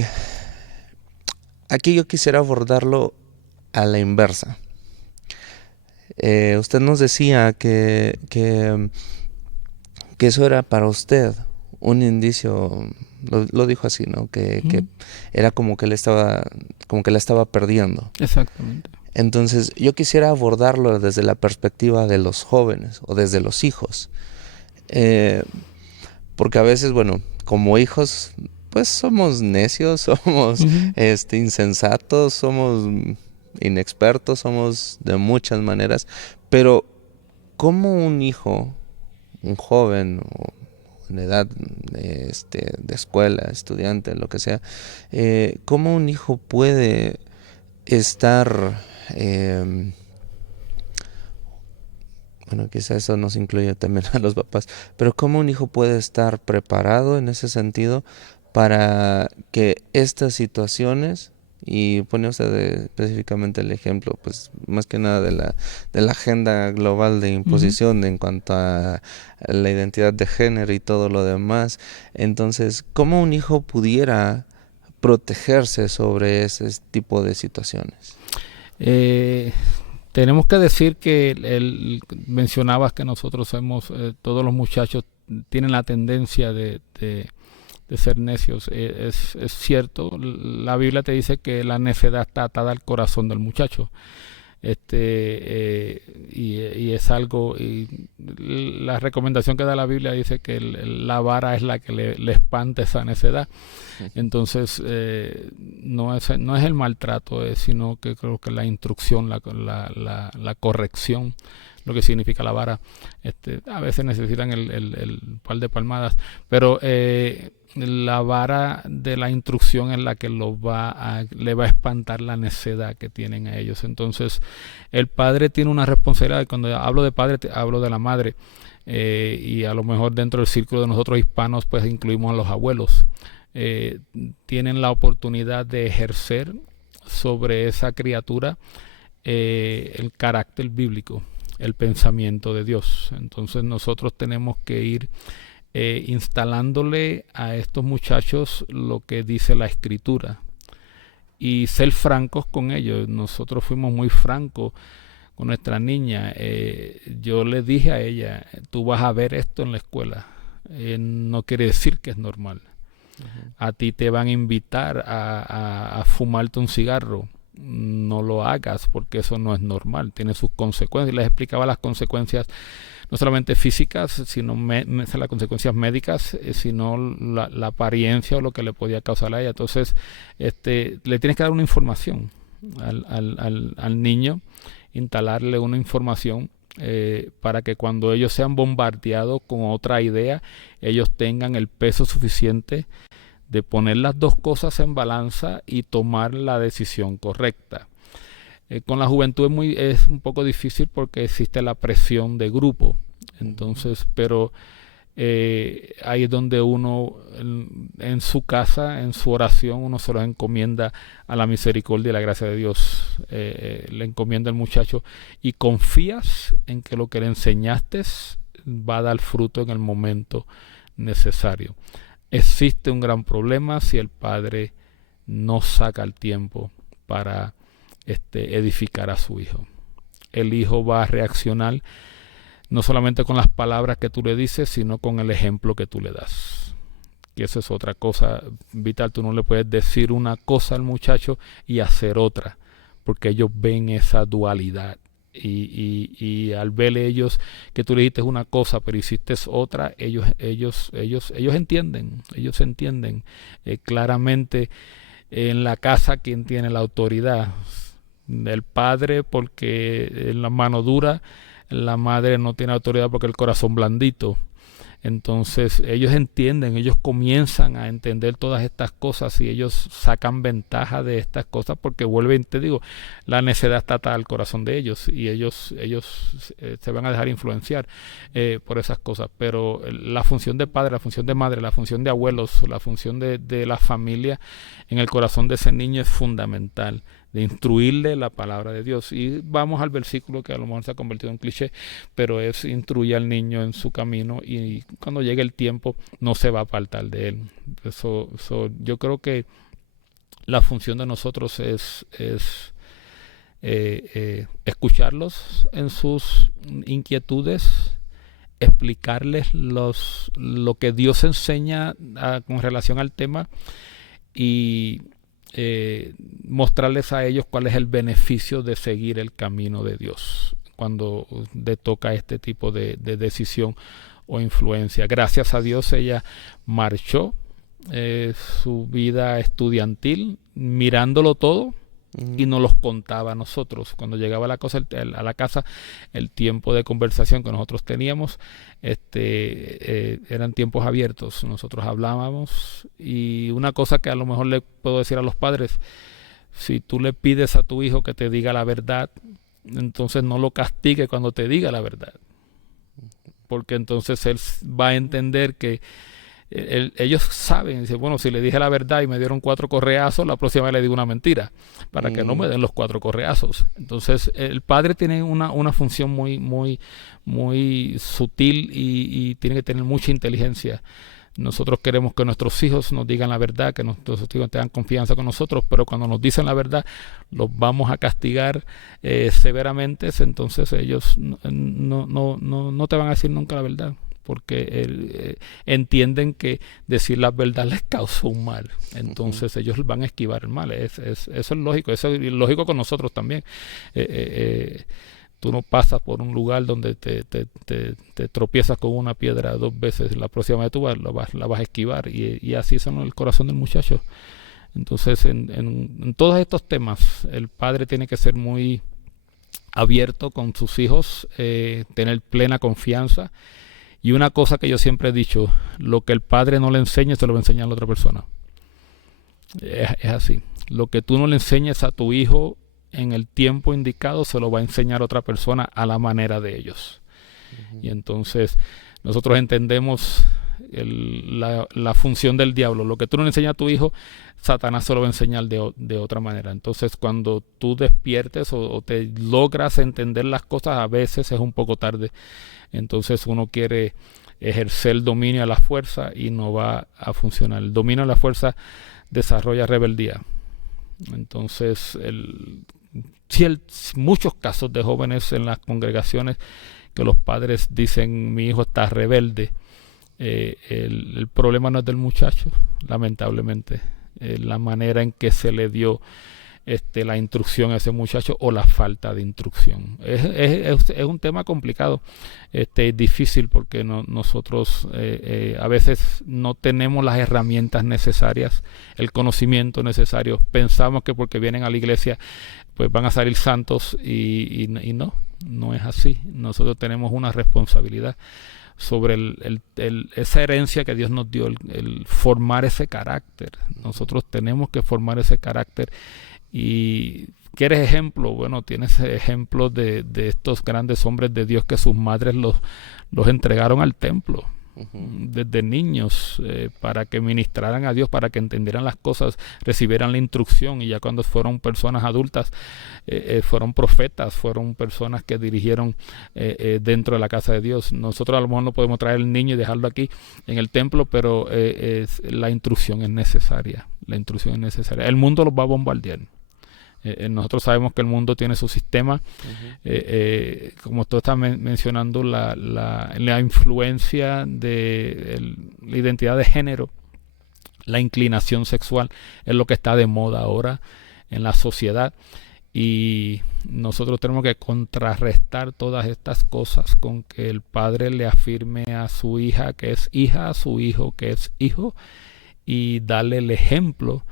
aquí yo quisiera abordarlo a la inversa. Usted nos decía que eso era para usted un indicio, lo dijo así, ¿no? Que Ujú. era como que la estaba perdiendo. Exactamente. Entonces, yo quisiera abordarlo desde la perspectiva de los jóvenes o desde los hijos. Eh, Porque a veces, bueno, como hijos, pues somos necios, somos Ujú. insensatos, somos inexpertos, somos de muchas maneras, pero ¿cómo un hijo, un joven o en edad de escuela, estudiante, lo que sea, cómo un hijo puede estar, eh, bueno, quizá eso nos incluye también a los papás, pero cómo un hijo puede estar preparado en ese sentido para que estas situaciones, y pone usted específicamente el ejemplo, pues más que nada de la agenda global de Ujú. imposición en cuanto a la identidad de género y todo lo demás, entonces, ¿cómo un hijo pudiera protegerse sobre ese tipo de situaciones? Eh, Tenemos que decir que mencionabas que nosotros somos, todos los muchachos tienen la tendencia de ser necios. Es cierto, la Biblia te dice que la necedad está atada al corazón del muchacho. Y es algo, y la recomendación que da la Biblia dice que la vara es la que le espanta esa necedad. Entonces, no es el maltrato, sino que creo que la instrucción, la corrección, lo que significa la vara. A veces necesitan el par de palmadas, pero la vara de la instrucción es la que le va a espantar la necedad que tienen a ellos. Entonces, el padre tiene una responsabilidad. Cuando hablo de padre, hablo de la madre. Y a lo mejor dentro del círculo de nosotros hispanos, pues incluimos a los abuelos. eh, Tienen la oportunidad de ejercer sobre esa criatura el carácter bíblico, el pensamiento de Dios. Entonces nosotros tenemos que ir instalándole a estos muchachos lo que dice la escritura y ser francos con ellos. Nosotros fuimos muy francos con nuestra niña. Yo le dije a ella, tú vas a ver esto en la escuela. No quiere decir que es normal. Ujú. A ti te van a invitar a fumarte un cigarro. No lo hagas porque eso no es normal, tiene sus consecuencias. Les explicaba las consecuencias no solamente físicas, sino las consecuencias médicas, sino la apariencia o lo que le podía causar a ella. Entonces, le tienes que dar una información al niño, instalarle una información para que cuando ellos sean bombardeados con otra idea, ellos tengan el peso suficiente de poner las dos cosas en balanza y tomar la decisión correcta. Con la juventud es un poco difícil porque existe la presión de grupo. Ujú. Entonces, pero ahí es donde uno en su casa, en su oración, uno se lo encomienda a la misericordia y la gracia de Dios. Le encomienda al muchacho y confías en que lo que le enseñaste va a dar fruto en el momento necesario. Existe un gran problema si el padre no saca el tiempo para edificar a su hijo. El hijo va a reaccionar no solamente con las palabras que tú le dices, sino con el ejemplo que tú le das. Y eso es otra cosa vital. Tú no le puedes decir una cosa al muchacho y hacer otra, porque ellos ven esa dualidad. Y al ver ellos que tú le dijiste una cosa pero hiciste otra, ellos entienden claramente en la casa quien tiene la autoridad, el padre porque en la mano dura, la madre no tiene autoridad porque el corazón blandito. Entonces ellos entienden, ellos comienzan a entender todas estas cosas y ellos sacan ventaja de estas cosas porque vuelven, te digo, la necedad está atada al corazón de ellos y ellos se van a dejar influenciar por esas cosas. Pero la función de padre, la función de madre, la función de abuelos, la función de la familia en el corazón de ese niño es fundamental, de instruirle la palabra de Dios. Y vamos al versículo que a lo mejor se ha convertido en cliché, pero es instruye al niño en su camino y cuando llegue el tiempo no se va a apartar de él. Yo creo que la función de nosotros es escucharlos en sus inquietudes, explicarles lo que Dios enseña con relación al tema y mostrarles a ellos cuál es el beneficio de seguir el camino de Dios cuando le toca este tipo de decisión o influencia. Gracias a Dios ella marchó su vida estudiantil mirándolo todo y nos los contaba a nosotros. Cuando llegaba a la casa, el tiempo de conversación que nosotros teníamos eran tiempos abiertos. Nosotros hablábamos y una cosa que a lo mejor le puedo decir a los padres, si tú le pides a tu hijo que te diga la verdad, entonces no lo castigue cuando te diga la verdad, porque entonces él va a entender que ellos saben, dice, bueno, si le dije la verdad y me dieron 4 correazos, la próxima vez le digo una mentira, para que no me den los 4 correazos. Entonces, el padre tiene una función muy sutil y tiene que tener mucha inteligencia. Nosotros queremos que nuestros hijos nos digan la verdad, que nuestros hijos tengan confianza con nosotros, pero cuando nos dicen la verdad, los vamos a castigar severamente, entonces ellos no te van a decir nunca la verdad, porque entienden que decir la verdad les causa un mal. Entonces ellos van a esquivar el mal. Eso es lógico. Eso es lógico con nosotros también. Tú no pasas por un lugar donde te tropiezas con una piedra 2 veces. La próxima vez tú la vas a esquivar. Y así es en el corazón del muchacho. Entonces en todos estos temas el padre tiene que ser muy abierto con sus hijos, tener plena confianza. Y una cosa que yo siempre he dicho, lo que el padre no le enseña, se lo va a enseñar a la otra persona. Es así. Lo que tú no le enseñes a tu hijo en el tiempo indicado, se lo va a enseñar a otra persona a la manera de ellos. Y entonces nosotros entendemos la función del diablo. Lo que tú no le enseñas a tu hijo, Satanás se lo va a enseñar de otra manera. Entonces cuando tú despiertes o te logras entender las cosas, a veces es un poco tarde. Entonces uno quiere ejercer el dominio a la fuerza y no va a funcionar. El dominio a la fuerza desarrolla rebeldía. Entonces muchos casos de jóvenes en las congregaciones que los padres dicen mi hijo está rebelde, el problema no es del muchacho, lamentablemente, la manera en que se le dio la instrucción a ese muchacho o la falta de instrucción. Es un tema complicado, difícil, porque nosotros a veces no tenemos las herramientas necesarias, el conocimiento necesario. Pensamos que porque vienen a la iglesia pues van a salir santos y no es así. Nosotros tenemos una responsabilidad sobre esa herencia que Dios nos dio, el formar ese carácter. Nosotros tenemos que formar ese carácter. Y ¿quieres ejemplo? Bueno, tienes ejemplos de estos grandes hombres de Dios que sus madres los entregaron al templo desde niños, para que ministraran a Dios, para que entendieran las cosas, recibieran la instrucción, y ya cuando fueron personas adultas, fueron profetas, fueron personas que dirigieron dentro de la casa de Dios. Nosotros a lo mejor no podemos traer el niño y dejarlo aquí en el templo, pero la instrucción es necesaria. La instrucción es necesaria. El mundo los va a bombardear. Nosotros sabemos que el mundo tiene su sistema, como tú estás mencionando, la influencia de la identidad de género, la inclinación sexual es lo que está de moda ahora en la sociedad, y nosotros tenemos que contrarrestar todas estas cosas con que el padre le afirme a su hija que es hija, a su hijo que es hijo, y darle el ejemplo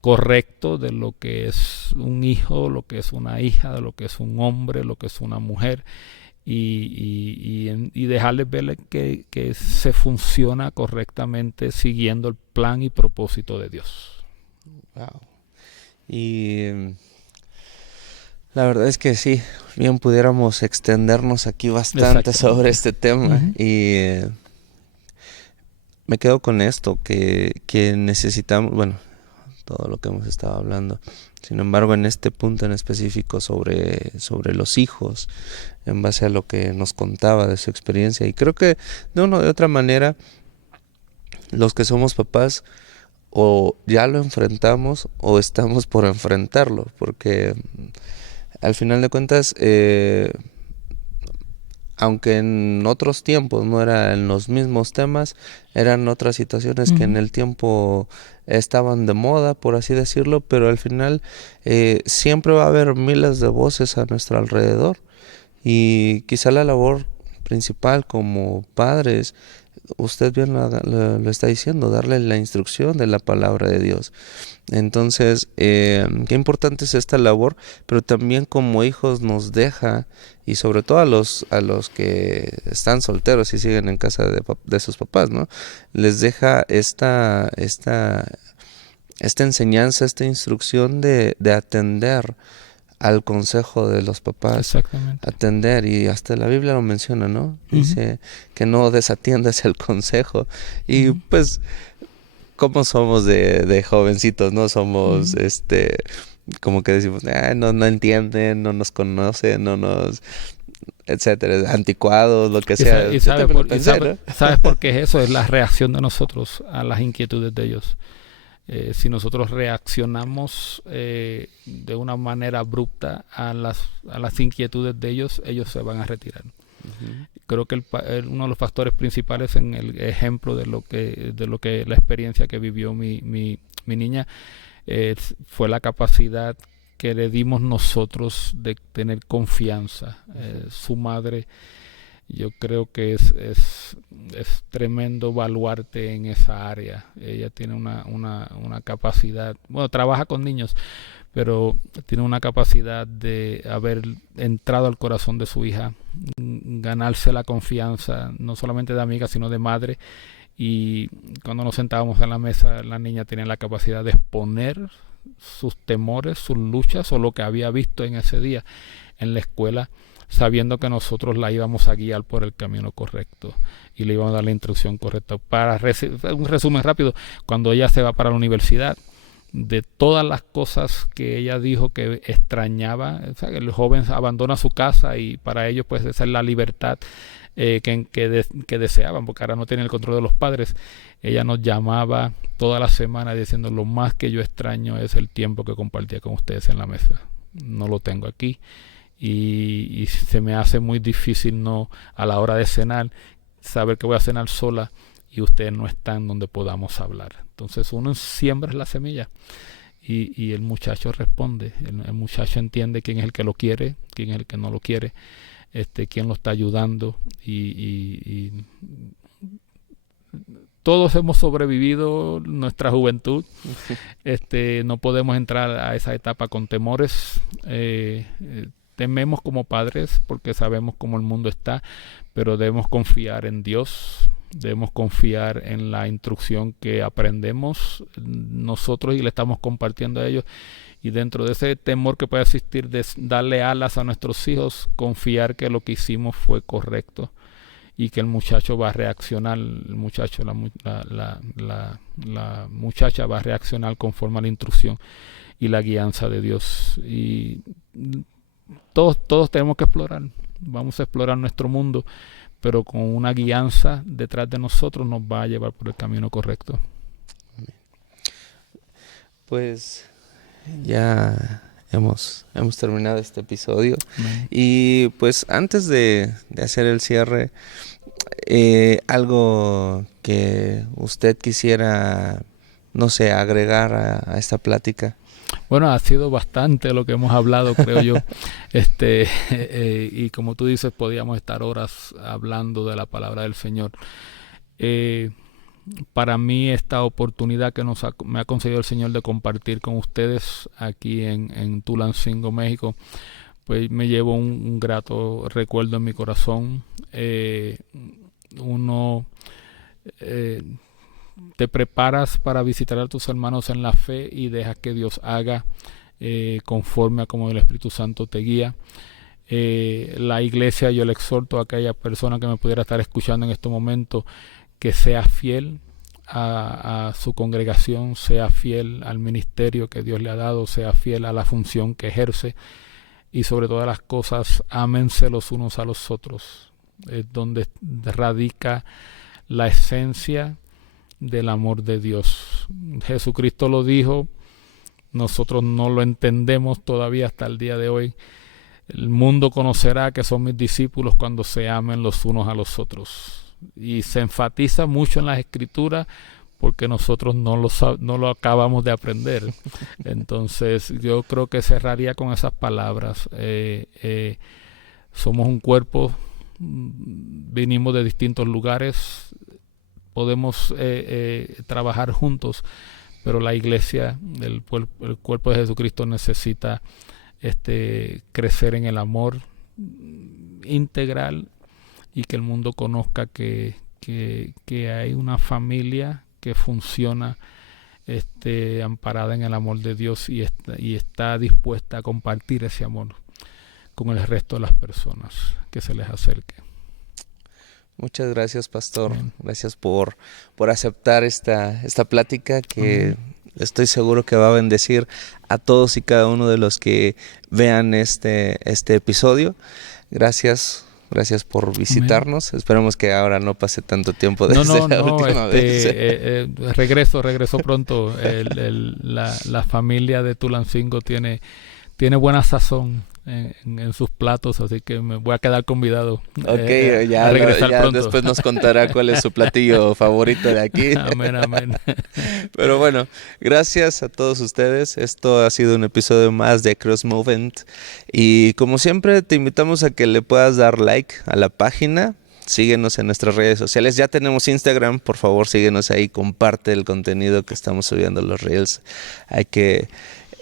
correcto de lo que es un hijo, lo que es una hija, de lo que es un hombre, lo que es una mujer, y dejarles ver que se funciona correctamente siguiendo el plan y propósito de Dios. Wow. Y la verdad es que sí, bien pudiéramos extendernos aquí bastante sobre este tema. Uh-huh. Y me quedo con esto, que necesitamos, bueno, todo lo que hemos estado hablando. Sin embargo, en este punto en específico sobre los hijos, en base a lo que nos contaba de su experiencia, y creo que de una u otra manera, los que somos papás, o ya lo enfrentamos o estamos por enfrentarlo, porque al final de cuentas, aunque en otros tiempos no eran los mismos temas, eran otras situaciones que en el tiempo estaban de moda, por así decirlo, pero al final siempre va a haber miles de voces a nuestro alrededor, y quizá la labor principal como padres, usted bien lo está diciendo, darle la instrucción de la palabra de Dios. Entonces, qué importante es esta labor, pero también como hijos nos deja, y sobre todo a los que están solteros y siguen en casa de sus papás, ¿no? Les deja esta enseñanza, esta instrucción de atender al consejo de los papás. Exactamente. Atender, y hasta la Biblia lo menciona, ¿no? Dice que no desatiendas el consejo. Y pues, ¿cómo somos de jovencitos, no? Somos, como que decimos, no entienden, no nos conocen, no nos, etcétera, anticuados, lo que sea. ¿Sabes por qué es eso? Es la reacción de nosotros a las inquietudes de ellos. Si nosotros reaccionamos de una manera abrupta a las inquietudes de ellos, ellos se van a retirar. Creo que uno de los factores principales en el ejemplo de lo que la experiencia que vivió mi niña fue la capacidad que le dimos nosotros de tener confianza. Su madre, yo creo que es tremendo baluarte en esa área. Ella tiene una capacidad, bueno, trabaja con niños, pero tiene una capacidad de haber entrado al corazón de su hija, ganarse la confianza, no solamente de amiga, sino de madre. Y cuando nos sentábamos en la mesa, la niña tenía la capacidad de exponer sus temores, sus luchas o lo que había visto en ese día en la escuela, sabiendo que nosotros la íbamos a guiar por el camino correcto y le íbamos a dar la instrucción correcta. Para un resumen rápido, cuando ella se va para la universidad, de todas las cosas que ella dijo que extrañaba, o sea, el joven abandona su casa y para ellos pues esa es la libertad que deseaban, porque ahora no tienen el control de los padres. Ella nos llamaba toda la semana diciendo: lo más que yo extraño es el tiempo que compartía con ustedes en la mesa, no lo tengo aquí. Y se me hace muy difícil, no, a la hora de cenar, saber que voy a cenar sola y ustedes no están donde podamos hablar. Entonces uno siembra la semilla y el muchacho responde. El muchacho entiende quién es el que lo quiere, quién es el que no lo quiere, quién lo está ayudando, y todos hemos sobrevivido nuestra juventud. No podemos entrar a esa etapa con temores. Tememos como padres porque sabemos cómo el mundo está, pero debemos confiar en Dios, debemos confiar en la instrucción que aprendemos nosotros y le estamos compartiendo a ellos. Y dentro de ese temor que puede existir de darle alas a nuestros hijos, confiar que lo que hicimos fue correcto y que el muchacho va a reaccionar, el muchacho, la muchacha va a reaccionar conforme a la instrucción y la guianza de Dios. Y todos tenemos que explorar, vamos a explorar nuestro mundo, pero con una guianza detrás de nosotros nos va a llevar por el camino correcto. Pues ya hemos terminado este episodio. Y pues antes de hacer el cierre, algo que usted quisiera, no sé, agregar a esta plática. Bueno, ha sido bastante lo que hemos hablado, creo yo. Y como tú dices, podíamos estar horas hablando de la palabra del Señor. Para mí esta oportunidad que me ha concedido el Señor de compartir con ustedes aquí en Tulancingo, México, pues me llevo un grato recuerdo en mi corazón. Uno te preparas para visitar a tus hermanos en la fe y dejas que Dios haga conforme a como el Espíritu Santo te guía. La iglesia, yo le exhorto a aquella persona que me pudiera estar escuchando en este momento que sea fiel a su congregación, sea fiel al ministerio que Dios le ha dado, sea fiel a la función que ejerce, y sobre todas las cosas, ámense los unos a los otros. Es donde radica la esencia del amor de Dios. Jesucristo lo dijo, nosotros no lo entendemos todavía hasta el día de hoy. El mundo conocerá que son mis discípulos cuando se amen los unos a los otros. Y se enfatiza mucho en las Escrituras porque nosotros no lo acabamos de aprender. Entonces yo creo que cerraría con esas palabras. Somos un cuerpo, venimos de distintos lugares, podemos trabajar juntos, pero la iglesia, el cuerpo de Jesucristo necesita crecer en el amor integral y que el mundo conozca que hay una familia que funciona amparada en el amor de Dios y está dispuesta a compartir ese amor con el resto de las personas que se les acerque. Muchas gracias, pastor. Bien. Gracias por aceptar esta plática que estoy seguro que va a bendecir a todos y cada uno de los que vean este episodio. Gracias por visitarnos. Esperemos que ahora no pase tanto tiempo desde la última vez. Regreso pronto. La familia de Tulancingo tiene buena sazón en sus platos, así que me voy a quedar convidado. Ok, ya después nos contará cuál es su platillo favorito de aquí. Amén. Pero bueno, gracias a todos ustedes. Esto ha sido un episodio más de Cross Movement. Y como siempre, te invitamos a que le puedas dar like a la página. Síguenos en nuestras redes sociales. Ya tenemos Instagram, por favor síguenos ahí, comparte el contenido que estamos subiendo, los reels.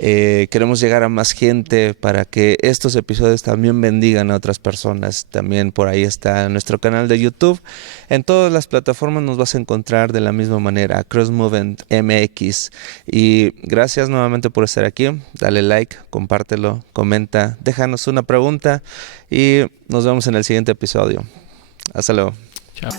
Queremos llegar a más gente para que estos episodios también bendigan a otras personas. También por ahí está nuestro canal de YouTube. En todas las plataformas nos vas a encontrar de la misma manera, Cross Movement MX. Y gracias nuevamente por estar aquí. Dale like, compártelo, comenta, déjanos una pregunta y nos vemos en el siguiente episodio. Hasta luego. Chao.